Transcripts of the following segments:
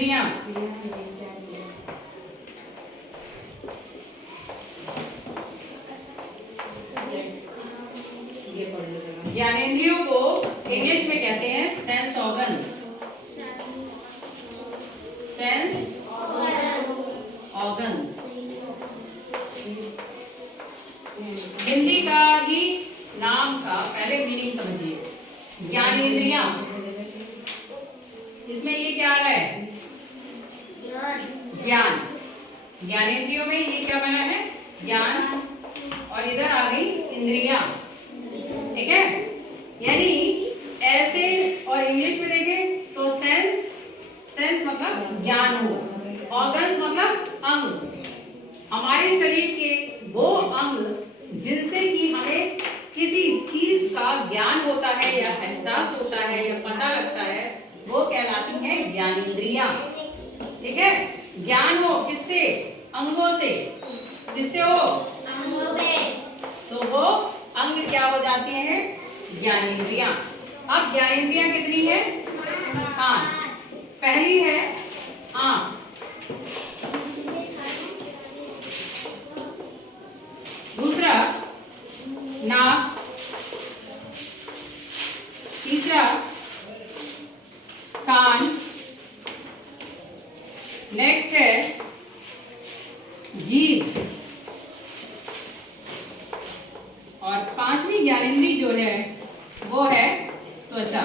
ज्ञानेंद्रियां। ज्ञानेंद्रियों को इंग्लिश में कहते हैं sense organs. Sense organs Hindi का ही नाम का पहले मीनिंग समझिए। ज्ञानेंद्रियां, इसमें ये क्या आ रहा है? ज्ञान। ज्ञानेंद्रियों में ये क्या बना है? ज्ञान। और इधर आ गई इंद्रियां, ठीक है। यानी ऐसे, और इंग्लिश में देखें तो सेंस, सेंस मतलब ज्ञान हो, ऑर्गन्स मतलब अंग। हमारे शरीर के वो अंग जिनसे कि हमें किसी चीज का ज्ञान होता है या एहसास होता है या पता लगता है, वो कहलाती है ज्ञानेंद्रियां, ठीक है। ज्ञान हो किससे? अंगों से। किससे हो? अंगों से। तो वो अंग क्या हो जाती हैं? ज्ञानेंद्रियां। अब ज्ञानेंद्रियां कितनी है? 5। पहली है आंख, दूसरा नाक, तीसरा कान, नेक्स्ट है जीभ, और 5वीं ज्ञानेंद्री जो है वो है त्वचा।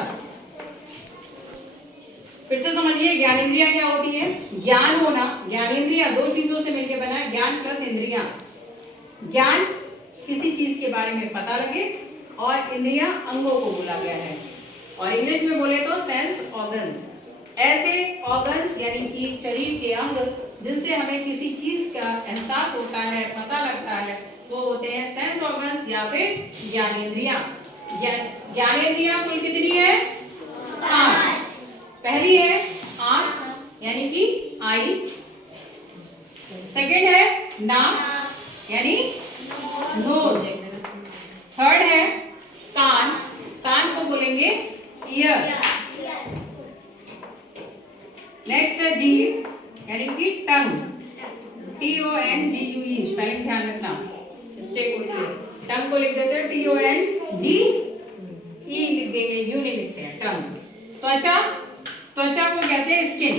फिर से समझिए ज्ञानेंद्रियां क्या होती है। ज्ञान होना, ज्ञानेंद्रियां 2 चीजों से मिलकर बना है, ज्ञान प्लस इंद्रियां। ज्ञान किसी चीज के बारे में पता लगे, और इंद्रियां अंगों को बोला गया है, और इंग्लिश में बोले तो सेंस ऑर्गन्स। ऐसे ऑर्गन्स यानी कि शरीर के अंग जिनसे हमें किसी चीज का एहसास होता है, पता लगता है, वो होते हैं सेंस ऑर्गन्स या फिर ज्ञानेंद्रियां। ज्ञानेंद्रियां कुल कितनी है? 5। पहली है आंख यानी कि आई, सेकंड है नाक यानी नोज, थर्ड है कान, कान को बोलेंगे ईयर, नेक्स्ट है जीभ यानी कि टंग, TONGUE, स्पेलिंग ध्यान रखना, मिस्टेक होती है। टंग को लिख देते हैं TONGE, लिख देंगे, यू नहीं लिखते हैं, टंग। त्वचा, त्वचा को कहते हैं स्किन,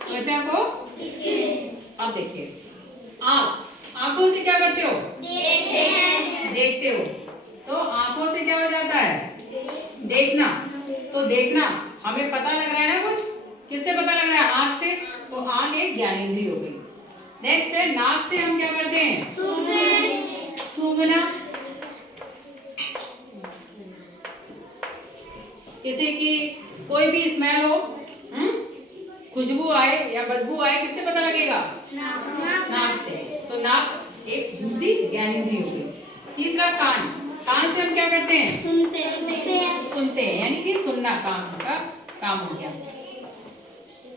त्वचा को स्किन। अब देखिए आंख, आंखों से क्या करते हो? देखते हैं। देखते हो, तो आंखों से क्या हो जाता है? देखना। तो देखना हमें पता लग रहा है ना कुछ, किससे पता लग रहा है? आंख से, तो आंख एक ज्ञानेंद्रिय हो गई। नेक्स्ट है नाक से हम क्या करते हैं? सूंघना। किसी की कोई भी स्मेल हो, खुशबू आए या बदबू आए, किससे पता लगेगा? नाक से। तो नाक एक दूसरी ज्ञानेंद्रिय हो गई। तीसरा कान, कान से हम क्या करते हैं? सुनते हैं, यानी कि सुनना काम का काम हो गया।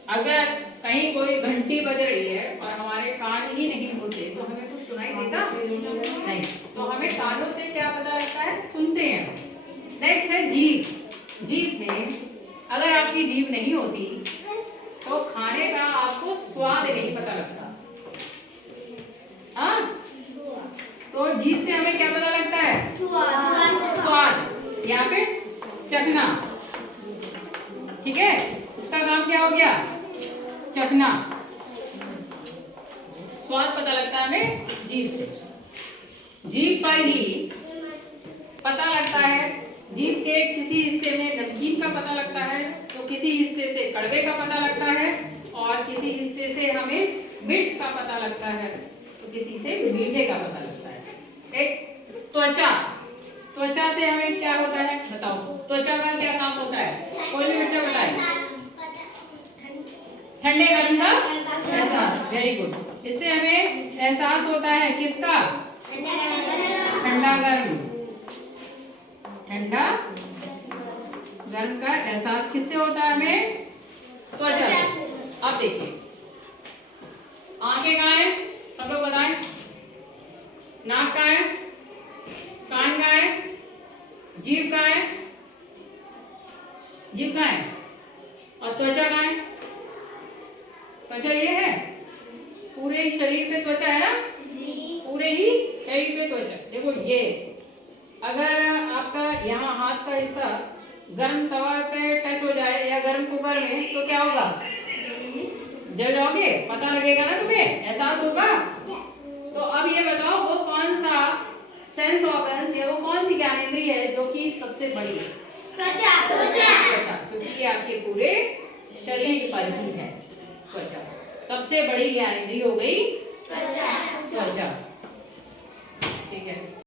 अगर कहीं कोई घंटी बज रही है और हमारे कान ही नहीं होते तो हमें कुछ सुनाई देता नहीं, तो हमें कानों से क्या पता लगता है? सुनते हैं। नेक्स्ट है जीभ। जीभ में अगर आपकी जीभ नहीं होती तो खाने का आपको स्वाद नहीं पता लगता। हाँ, तो जीभ से हमें क्या पता लगता है? स्वाद या फिर चखना, ठीक है। इसका काम क्या हो गया? चखना। स्वाद पता लगता है हमें जीभ से। जीभ पर ही पता लगता है, जीभ के किसी हिस्से में नमकीन का पता लगता है, तो किसी हिस्से से कड़वे का पता लगता है, और किसी हिस्से से हमें मिर्च का पता लगता है, तो किसी से मीठे का पता लगता है। एक त्वचा, त्वचा से हमें क्या होता है? बताओ, त्वचा का क्या काम होता है? कोई भी बच्चा बताए। ठंडे गर्म का एहसास, वेरी गुड। इससे हमें एहसास होता है किसका? ठंडा गर्म। ठंडा गर्म का एहसास किससे होता है हमें? त्वचा से। अब देखिए आंखें कहाँ हैं? सब लोग बताएं। नाक कहाँ है? कान कहाँ है? जीभ कहाँ है? जीभ कहाँ है? और त्वचा कहाँ है? त्वचा ये है, पूरे शरीर पे त्वचा है ना, पूरे ही शरीर पे त्वचा। देखो ये अगर आपका यहाँ हाथ का हिस्सा गर्म तवा पे टच हो जाए या गर्म कुकर में तो क्या होगा, जल जाओगे, पता लगेगा ना तुम्हें, एहसास होगा। तो अब ये बताओ वो कौन सा सेंस ऑर्गन्स या वो कौन सी ज्ञानेंद्रिय है जो कि सबसे बड़ी है? त्वचा। त्वचा, क्योंकि ये आपके पूरे शरीर पर ही है त्वचा। सबसे बड़ी ज्ञानेंद्रिय हो गई त्वचा। ठीक है।